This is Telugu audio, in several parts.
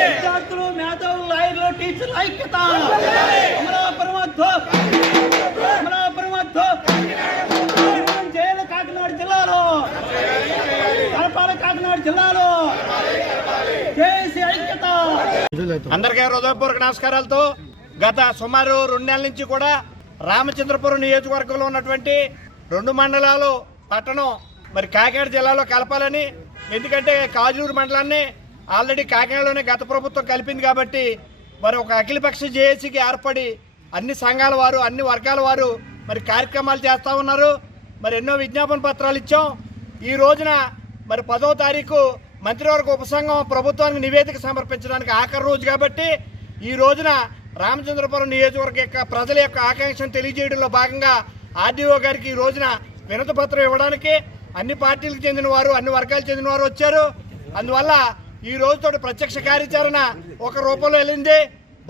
విద్యార్థులు మేధావులు లాయర్లు టీచర్ల ఐక్యత! కాకినాడ జిల్లాలో! కడపాల కాకినాడ జిల్లాలో! జేఏసీ ఐక్యత! అందరికీ హృదయపూర్వక నమస్కారాలతో గత సుమారు రెండు నెలల నుంచి కూడా రామచంద్రపురం నియోజకవర్గంలో ఉన్నటువంటి రెండు మండలాలు పట్టణం మరి కాకినాడ జిల్లాలో కలపాలని ఎందుకంటే కాజూరు మండలాన్ని ఆల్రెడీ కాకినాడలోనే గత ప్రభుత్వం కలిపింది కాబట్టి మరి ఒక అఖిలపక్ష జేఏసీకి ఏర్పడి అన్ని సంఘాల వారు అన్ని వర్గాల వారు మరి కార్యక్రమాలు చేస్తూ ఉన్నారు. మరి ఎన్నో విజ్ఞాపన పత్రాలు ఇచ్చాం. ఈ రోజున మరి పదో తారీఖు మంత్రివర్గ ఉపసంఘం ప్రభుత్వానికి నివేదిక సమర్పించడానికి ఆఖరి రోజు కాబట్టి ఈ రోజున రామచంద్రపురం నియోజకవర్గ యొక్క ప్రజల యొక్క ఆకాంక్షను తెలియజేయడంలో భాగంగా ఆర్డీఓ గారికి ఈ రోజున వినతి పత్రం ఇవ్వడానికి అన్ని పార్టీలకు చెందిన వారు అన్ని వర్గాలకు చెందిన వారు వచ్చారు. అందువల్ల ఈ రోజుతో ప్రత్యక్ష కార్యాచరణ ఒక రూపంలో వెళ్ళింది.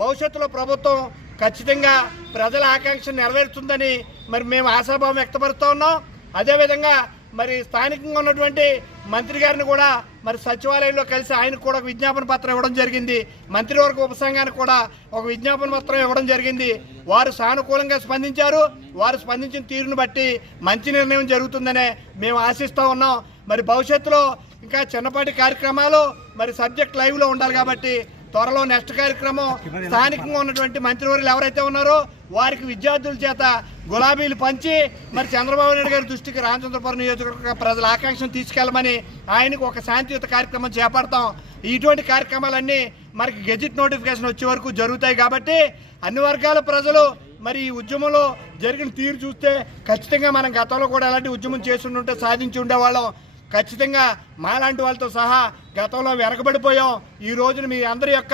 భవిష్యత్తులో ప్రభుత్వం ఖచ్చితంగా ప్రజల ఆకాంక్ష నెరవేరుతుందని మరి మేము ఆశాభావం వ్యక్తపరుస్తూ ఉన్నాం. అదేవిధంగా మరి స్థానికంగా ఉన్నటువంటి మంత్రి గారిని కూడా మరి సచివాలయంలో కలిసి ఆయనకు కూడా ఒక విజ్ఞాపన పత్రం ఇవ్వడం జరిగింది. మంత్రివర్గ ఉపసంఘానికి కూడా ఒక విజ్ఞాపన పత్రం ఇవ్వడం జరిగింది. వారు సానుకూలంగా స్పందించారు. వారు స్పందించిన తీరును బట్టి మంచి నిర్ణయం జరుగుతుందనే మేము ఆశిస్తూ ఉన్నాం. మరి భవిష్యత్తులో ఇంకా చిన్నపాటి కార్యక్రమాలు మరి సబ్జెక్ట్ లైవ్లో ఉండాలి కాబట్టి త్వరలో నెక్స్ట్ కార్యక్రమం స్థానికంగా ఉన్నటువంటి మంత్రివర్యులు ఎవరైతే ఉన్నారో వారికి విద్యార్థుల చేత గులాబీలు పంచి మరి చంద్రబాబు నాయుడు గారి దృష్టికి రామచంద్రపురం నియోజకవర్గ ప్రజల ఆకాంక్షను తీసుకెళ్ళమని ఆయనకు ఒక శాంతియుత కార్యక్రమం చేపడతాం. ఇటువంటి కార్యక్రమాలన్నీ మనకి గెజిట్ నోటిఫికేషన్ వచ్చే వరకు జరుగుతాయి కాబట్టి అన్ని వర్గాల ప్రజలు మరి ఈ ఉద్యమంలో జరిగిన తీరు చూస్తే ఖచ్చితంగా మనం గతంలో కూడా ఎలాంటి ఉద్యమం చేసి ఉంటే సాధించి ఉండేవాళ్ళం. ఖచ్చితంగా మాలాంటి వాళ్ళతో సహా గతంలో వెనకబడిపోయాం. ఈ రోజున మీ అందరి యొక్క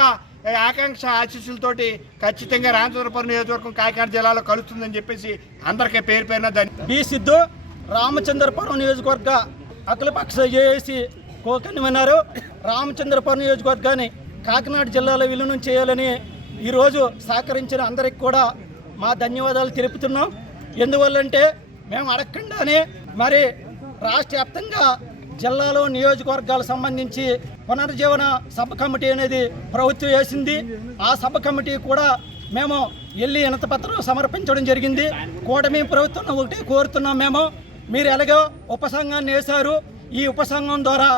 ఆకాంక్ష ఆశీస్సులతోటి ఖచ్చితంగా రామచంద్రపురం నియోజకవర్గం కాకినాడ జిల్లాలో కలుస్తుందని చెప్పేసి అందరికీ పేరు పేరున దాన్ని బి సిద్ధు రామచంద్రపురం నియోజకవర్గ అఖిలపక్ష జేఏసీ విన్నారు రామచంద్రపురం నియోజకవర్గాన్ని కాకినాడ జిల్లాలో విలీనం చేయాలని ఈరోజు సహకరించిన అందరికి కూడా మా ధన్యవాదాలు తెలుపుతున్నాం. ఎందువల్లంటే మేము అడగకుండానే మరి రాష్ట్ర వ్యాప్తంగా జిల్లాలో నియోజకవర్గాలకు సంబంధించి పునర్జీవన సబ్ కమిటీ అనేది ప్రభుత్వం వేసింది. ఆ సబ్ కమిటీ కూడా మేము వెళ్ళి వినతపత్రం సమర్పించడం జరిగింది. కూటమి ప్రభుత్వం ఒకటి కోరుతున్నాం మేము. మీరు ఎలాగో ఉపసంఘాన్ని వేశారు. ఈ ఉపసంఘం ద్వారా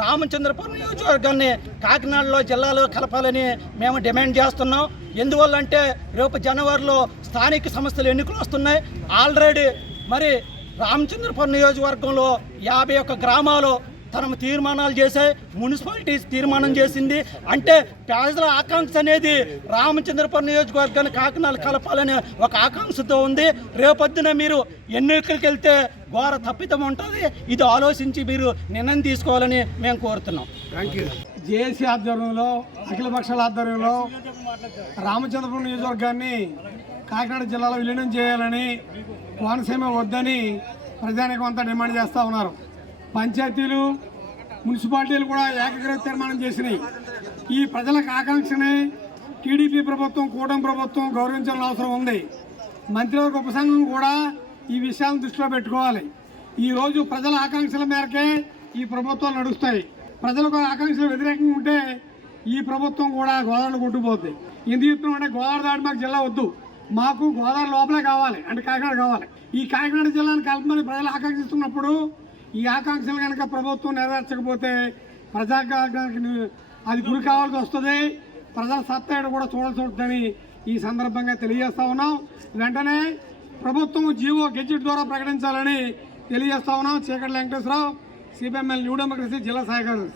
రామచంద్రపురం నియోజకవర్గాన్ని కాకినాడలో జిల్లాలో కలపాలని మేము డిమాండ్ చేస్తున్నాం. ఎందువల్లంటే రేపు జనవరిలో స్థానిక సంస్థలు ఎన్నికలు వస్తున్నాయి. ఆల్రెడీ మరి రామచంద్రపురం నియోజకవర్గంలో యాభై ఒక్క గ్రామాలు తన తీర్మానాలు చేసే మున్సిపాలిటీ తీర్మానం చేసింది. అంటే ప్రజల ఆకాంక్ష అనేది రామచంద్రపురం నియోజకవర్గాన్ని కాకినాడ కలపాలనే ఒక ఆకాంక్షతో ఉంది. రేపొద్దున మీరు ఎన్నికలకు వెళ్తే ఘోర తప్పితం ఉంటుంది. ఇది ఆలోచించి మీరు నిర్ణయం తీసుకోవాలని మేము కోరుతున్నాం. జేఏసీ ఆధ్వర్యంలో అఖిల పక్షాల ఆధ్వర్యంలో రామచంద్రపురం నియోజకవర్గాన్ని కాకినాడ జిల్లాలో విలీనం చేయాలని కోనసీమ వద్దని ప్రజానికం అంతా డిమాండ్ చేస్తూ ఉన్నారు. పంచాయతీలు మున్సిపాలిటీలు కూడా ఏకగ్రహ తీర్మానం చేసినాయి. ఈ ప్రజలకు ఆకాంక్షనే టీడీపీ ప్రభుత్వం కూటమి ప్రభుత్వం గౌరవించాల్సిన అవసరం ఉంది. మంత్రివర్గ ఉపసంఘం కూడా ఈ విషయాలను దృష్టిలో పెట్టుకోవాలి. ఈరోజు ప్రజల ఆకాంక్షల మేరకే ఈ ప్రభుత్వాలు నడుస్తాయి. ప్రజలకు ఆకాంక్షలు వ్యతిరేకంగా ఉంటే ఈ ప్రభుత్వం కూడా గోదావరి కొట్టుకుపోతుంది ఎందుకు చెప్తున్నాం అంటే గోదావరి దాటి మాకు జిల్లా వద్దు. మాకు గోదావరి లోపలే కావాలి అంటే కాకినాడ కావాలి. ఈ కాకినాడ జిల్లాను కలపమని ప్రజలు ఆకాంక్షిస్తున్నప్పుడు ఈ ఆకాంక్షలు కనుక ప్రభుత్వం నెరవేర్చకపోతే ప్రజాకానికి అది గురి కావాల్సి వస్తుంది. ప్రజల సత్తాడు కూడా చూడాల్సి ఈ సందర్భంగా తెలియజేస్తా ఉన్నాం. వెంటనే ప్రభుత్వం జీవో గెజిట్ ద్వారా ప్రకటించాలని తెలియజేస్తా ఉన్నాం. చీకటి వెంకటేశ్వరరావు సిపిఎంఎల్ న్యూ డెమోక్రసీ జిల్లా సహకారం